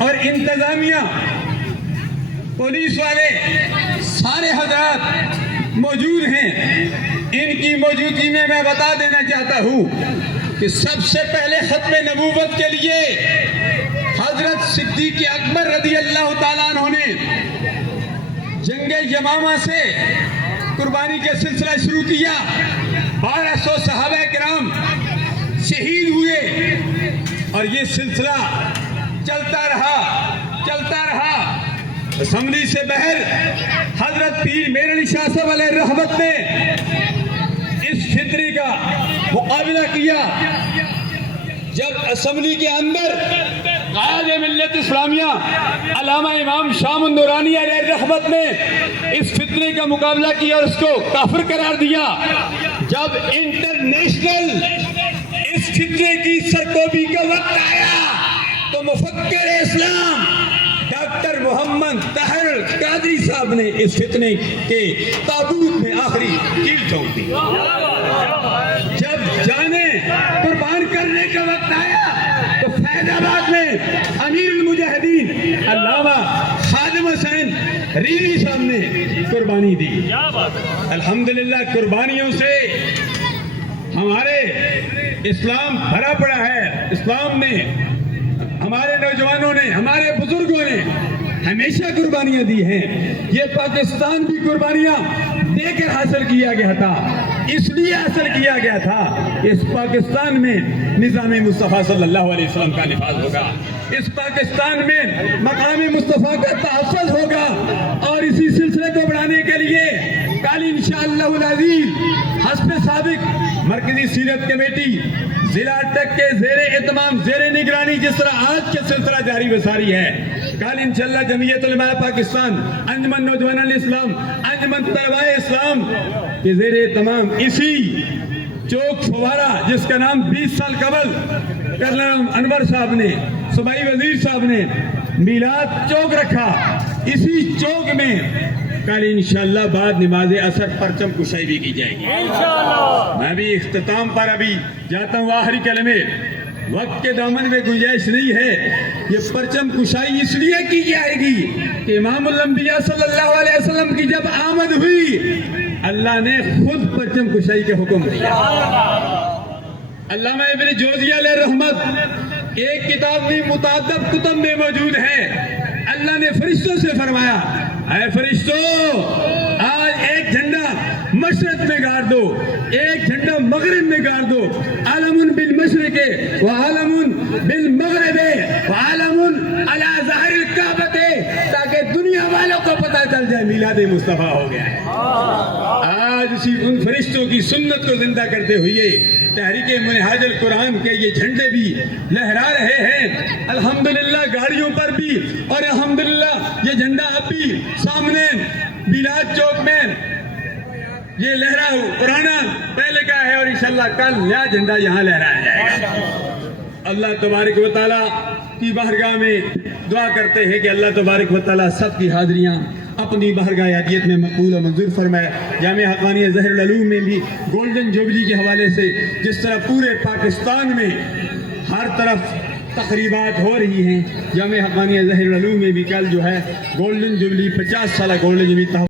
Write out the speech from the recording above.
اور انتظامیہ پولیس والے سارے حضرات موجود ہیں، ان کی موجودگی میں بتا دینا چاہتا ہوں کہ سب سے پہلے ختم نبوت کے لیے حضرت صدیق اکبر رضی اللہ تعالیٰ عنہ نے جنگ یمامہ سے قربانی کا سلسلہ شروع کیا۔ 1200 صحابہ کرام شہید ہوئے اور یہ سلسلہ چلتا رہا۔ اسمبلی سے باہر حضرت پیر میر علی شاہ صاحب علیہ رحمت نے اس فتنے کا مقابلہ کیا۔ جب اسمبلی کے اندر قائد ملت اسلامیہ علامہ امام شام النورانی علیہ رحمت نے اس فتنے کا مقابلہ کیا اور اس کو کافر قرار دیا، جب انٹرنیشنل اس فتنے کی سرکوبی کا وقت آیا تو مفکر اسلام ڈاکٹر محمد طاہر القادری صاحب نے اس فتنے کے تابوت میں آخری کیل ٹھونک دی۔ جب جانیں قربان کرنے کا وقت آیا تو فیض آباد میں امیر المجاہدین علامہ خادم حسین ریری صاحب نے قربانی دی۔ الحمدللہ قربانیوں سے ہمارے اسلام بھرا پڑا ہے۔ اسلام نے، ہمارے نوجوانوں نے، ہمارے بزرگوں نے ہمیشہ قربانیاں دی ہیں۔ یہ پاکستان بھی قربانیاں دے کر حاصل کیا گیا تھا، اس لیے حاصل کیا گیا تھا اس پاکستان میں نظام مصطفیٰ صلی اللہ علیہ وسلم کا نفاذ ہوگا، اس پاکستان میں مقام مصطفیٰ کا تحفظ ہوگا، اور اسی سلسلے کو بڑھانے کے لیے کل انشاءاللہ العزیز حسب سابق مرکزی سیرت کمیٹی ضلع تک کے زیر اہتمام، زیر نگرانی، جس طرح آج کے سلسلہ جاری و ساری ہے، کل انشاءاللہ جمعیت علماء پاکستان، انجمن نوجوانان اسلام، انجمن طلباء اسلام کے زیر اہتمام اسی چوک فوارہ، جس کا نام 20 سال قبل کرنل انور صاحب نے، صوبائی وزیر صاحب نے میلاد چوک رکھا، اسی چوک میں کل انشاءاللہ بعد نماز عصر پرچم کشائی بھی کی جائے گی۔ میں بھی اختتام پر ابھی جاتا ہوں، آخری کلمے، وقت کے دامن میں گنجائش نہیں ہے۔ یہ پرچم کشائی اس لیے کی جائے گی کہ امام الانبیاء صلی اللہ علیہ وسلم کی جب آمد ہوئی، اللہ نے خود پرچم کشائی کے حکم دیا۔ علامہ ابن جوزی علیہ رحمت ایک کتاب میں متعدد کتب میں موجود ہے، اللہ نے فرشتوں سے فرمایا، اے فرشتوں، آج ایک جھنڈا مشرق میں گاڑ دو، ایک جھنڈا مغرب میں گاڑ دو، عالم بالمشرق وعالم بالمغرب وعالم علی ظہر الکعبۃ، تاکہ دنیا والوں کو پتہ چل جائے میلاد مصطفیٰ ہو گیا ہے۔ آج اسی ان فرشتوں کی سنت کو زندہ کرتے ہوئے تحریک منہاج القرآن کے یہ جھنڈے بھی لہرا رہے ہیں، الحمدللہ گاڑیوں پر بھی، اور الحمدللہ یہ جھنڈا اب بھی سامنے میلاد چوک میں یہ لہرا پرانا پہلے کا ہے، اور انشاءاللہ کل نیا جھنڈا یہاں لہرایا جائے گا۔ اللہ تبارک و تعالیٰ کی بارگاہ میں دعا کرتے ہیں کہ اللہ تبارک و تعالیٰ سب کی حاضریاں اپنی بارگاہ عادیت میں مقبول و منظور فرمائے۔ جامعہ حقانیہ ظہر العلوم میں بھی گولڈن جوبلی کے حوالے سے جس طرح پورے پاکستان میں ہر طرف تقریبات ہو رہی ہیں، جامعہ حقانیہ ظہر العلوم میں بھی کل جو ہے گولڈن جوبلی 50 سالہ گولڈن جوبلی